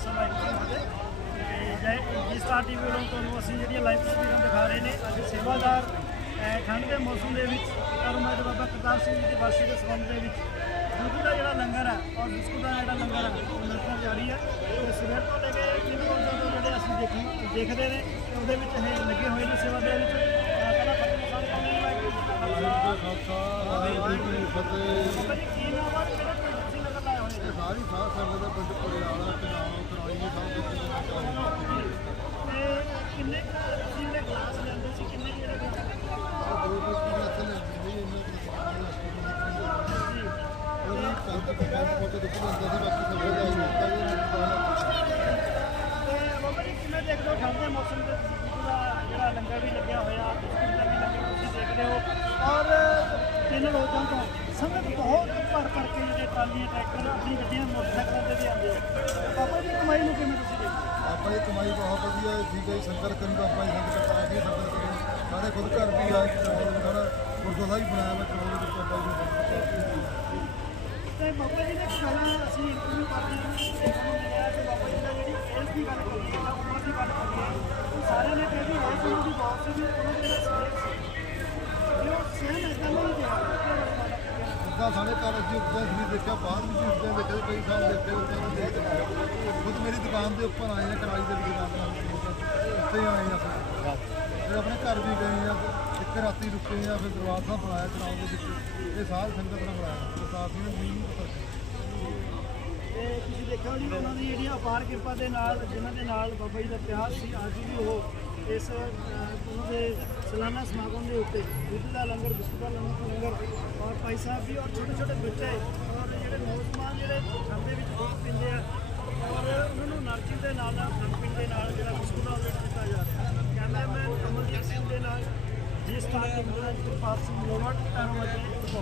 ਕੀ ਫਤਿਹ ਤੇ ਜੈ ਜੀ ਸਟਾਰ ਟੀਵੀ ਵੱਲੋਂ ਤੁਹਾਨੂੰ ਅਸੀਂ ਜਿਹੜੀਆਂ ਲਾਈਵ ਤਸਵੀਰਾਂ ਦਿਖਾ ਰਹੇ ਨੇ ਅੱਜ ਸੇਵਾਦਾਰ ਠੰਡ ਦੇ ਮੌਸਮ ਦੇ ਵਿੱਚ ਕਰਮਾਜ ਬਾਬਾ ਕਰਤਾਰ ਸਿੰਘ ਜੀ ਦੀ ਵਾਸੀ ਦੇ ਸੰਬੰਧ ਦੇ ਵਿੱਚ ਦੁੱਧ ਦਾ ਜਿਹੜਾ ਲੰਗਰ ਹੈ ਔਰ ਬਿਸਕੁਟ ਦਾ ਜਿਹੜਾ ਲੰਗਰ ਹੈ ਉਹ ਮਿਲਣਾ ਜਾਰੀ ਹੈ ਤੇ ਸਵੇਰ ਤੋਂ ਲੈ ਕੇ ਤਿੰਨ ਵਜੇ ਤੋਂ ਜਿਹੜੇ ਅਸੀਂ ਦੇਖਣ ਦੇਖਦੇ ਨੇ ਤੇ ਉਹਦੇ ਵਿੱਚ ਇਹ ਲੱਗੇ ਹੋਏ ਨੇ ਸੇਵਾ ਦੇ ਵਿੱਚ। ਪਹਿਲਾਂ ਫਤਿਹ ਸਾਹਿਬ ਵਾਹਿਗੁਰੂ ਜੀ ਕਾ ਖਾਲਸਾ। ਵਾਹਿਗੁਰੂ ਜੀ ਕੀ ਫਤਿਹ ਕੀ ਨਾਮ ਆ ਕਿਹੜੇ ਪਿੰਡ ਤੁਸੀਂ ਹੋਏ ਨੇ? ਇਹ ਸਾਰੀ ਸਾਧ ਸੰਗਤ ਦੇ ਪਿੰਡ ਪਰਿਆਲਾ ਤੇ ਨਾਮ ਕਰਾਈ ਦੀ ਸਭ ਦੇ ਤੇ ਕਿੰਨੇ ਕੁ ਤੁਸੀਂ ਜਿਹੜੇ ਗਲਾਸ ਲੈਂਦੇ ਸੀ ਕਿੰਨੇ ਕੁ ਜਿਹੜੇ ਦੋ ਦੋ ਕੀ ਇੱਥੇ ਲੈਂਦੇ ਨੇ ਇਹਨਾਂ ਦੇ ਸਾਹਮਣੇ ਜੀ ਉਹਦੀ ਕੰਨ ਤੇ ਕੰਮ ਪਹੁੰਚ ਦੁੱਖ ਲੈਂਦਾ ਸੀ ਬਾਕੀ ਸਭ ਦਾ ਹੁੰਦਾ ਹੀ ਤੇ ਬਾਬਾ ਜੀ ਕਿਵੇਂ ਦੇਖਦੇ ਹੋ ਠੰਡ ਦੇ ਮੌਸਮ ਦੇ ਜਿਹੜਾ ਲੰਗਰ ਵੀ ਲੱਗਿਆ ਹੋਇਆ ਬਿਸਕੁਟ ਦਾ ਵੀ ਲੰਗਰ ਤੁਸੀਂ ਦੇਖਦੇ ਹੋ ਔਰ ਤਿੰਨ ਰੋਜ਼ਾਂ ਤੋਂ ਸੰਗਤ ਬਹੁਤ ਭਰ ਭਰ ਕੇ ਜਿਹੜੇ ਟਰਾਲੀਆਂ ਟਰੈਕਟਰ ਆਪਣੀ ਗੱਡੀਆਂ ਮੋਟਰਸਾਈਕਲਾਂ ਤੇ ਵੀ ਆਉਂਦੇ ਆ ਬਾਬਾ ਦੀ ਕਮਾਈ ਨੂੰ ਕਿਵੇਂ ਤੁਸੀਂ ਦੇਖਦੇ ਹੋ ਆਪਾਂ ਦੀ ਕਮਾਈ ਬਹੁਤ ਵਧੀਆ ਹੈ, ਠੀਕ ਹੈ ਜੀ ਸੰਗਤ ਕਰੀ ਬਾਬਾ ਜੀ ਸੰਗਤ ਕਰਤਾ ਕੇ ਸੰਗਤ ਕਰੀ ਸਾਡੇ ਖੁਦ ਘਰ ਵੀ ਆ ਸਾਡਾ ਗੁਰਦੁਆਰਾ ਵੀ ਬਣਾਇਆ ਵਾ ਚੋਣ ਦੇ ਬਾਬਾ ਜੀ ਨੇ ਤੇ ਬਾਬਾ ਜੀ ਨੇ ਪਹਿਲਾਂ ਅਸੀਂ ਇੰਟਰਵਿਊ ਕਰਦੇ ਹਾਂ ਤੇ ਸਾਨੂੰ ਮਿਲਿਆ ਕਿ ਬਾਬਾ ਜੀ ਦਾ ਜਿਹੜੀ ਏਜ ਦੀ ਗੱਲ ਕਰੀਏ ਜਾਂ ਉਮਰ ਦੀ ਗੱਲ ਕਰੀਏ ਉਹ ਸਾਰਿਆਂ ਨੇ ਕਿਹਾ ਵੀ ਏਜ ਉਹਨਾਂ ਦੀ ਬਹੁਤ ਸੀ ਉਹਨਾਂ ਦੇ ਜਿਹੜਾ ਸਟੇਜ ਸੀ ਇਹ ਉਹ ਸੇਮ ਇਦਾਂ ਨਹੀਂ ਗਿਆ ਜਿੱਦਾਂ ਸਾਡੇ ਘਰ ਅਸੀਂ ਉੱਦਾਂ ਵੀ ਦੇਖਿਆ, ਬਾਹਰ ਵੀ ਉੱਦਾਂ ਦੇਖਿਆ, ਕਈ ਸਾਲ ਦੇਖੇ ਉੱਦਾਂ ਨੂੰ ਖੁਦ ਮੇਰੀ ਦੁਕਾਨ ਦੇ ਉੱਪਰ ਆਏ ਆ ਕਰਾਈ ਦੇ ਦੁਕਾਨ ਤੇ ਉੱਥੇ ਆਏ ਆ ਫਿਰ ਆਪਣੇ ਘਰ ਵੀ ਗਏ ਆ, ਇੱਕ ਰਾਤੀ ਰੁਕੇ ਆ, ਫਿਰ ਦਰਬਾਰ ਸਾਹਿਬ ਬਣਾਇਆ ਚਨਾਲ ਦੇ ਵਿੱਚ। ਇਹ ਸਾਧ ਸੰਗਤ ਨਾਲ ਬਣਾਇਆ ਪ੍ਰਤਾਪ ਜੀ ਨੇ ਮੈਨੂੰ ਪਤਾ ਤੁਸੀਂ ਦੇਖਿਆ ਜੀ, ਉਹਨਾਂ ਦੀ ਜਿਹੜੀ ਅਪਾਰ ਕਿਰਪਾ ਦੇ ਨਾਲ, ਜਿਨ੍ਹਾਂ ਦੇ ਨਾਲ ਬਾਬਾ ਜੀ ਦਾ ਪਿਆਰ ਸੀ, ਅੱਜ ਵੀ ਉਹ ਇਸ ਉਹਨਾਂ ਦੇ ਸਾਲਾਨਾ ਸਮਾਗਮ ਦੇ ਉੱਤੇ ਦੁੱਧ ਦਾ ਲੰਗਰ ਬਿਸਕੁਟ ਦਾ ਲੰਗਰ ਔਰ ਭਾਈ ਸਾਹਿਬ ਵੀ ਔਰ ਛੋਟੇ ਛੋਟੇ ਬੱਚੇ ਔਰ ਜਿਹੜੇ ਨੌਜਵਾਨ ਜਿਹੜੇ ਖਾਂਦੇ ਵਿੱਚ ਦੁੱਧ ਪੀਂਦੇ ਆ ਔਰ ਉਹਨਾਂ ਨੂੰ એનર્ਜੀ ਦੇ ਨਾਲ ਨਾਲ ਖਾਣ ਪੀਣ ਦੇ ਨਾਲ ਜਿਹੜਾ ਬਿਸਕੁਟ ਦਾ ਉਲੇਖ ਕੀਤਾ ਜਾ ਰਿਹਾ। ਕਹਿੰਦਾ ਮੈਂ ਕਮਲਜੀਤ ਸਿੰਘ ਦੇ ਨਾਲ ਜੀ ਸਟਾਰ ਕੈਮਰਾ ਗੁਰਪਾਲ ਸਿੰਘ ਲੋਵਟ ਧੰਨਵਾਦ ਜੀ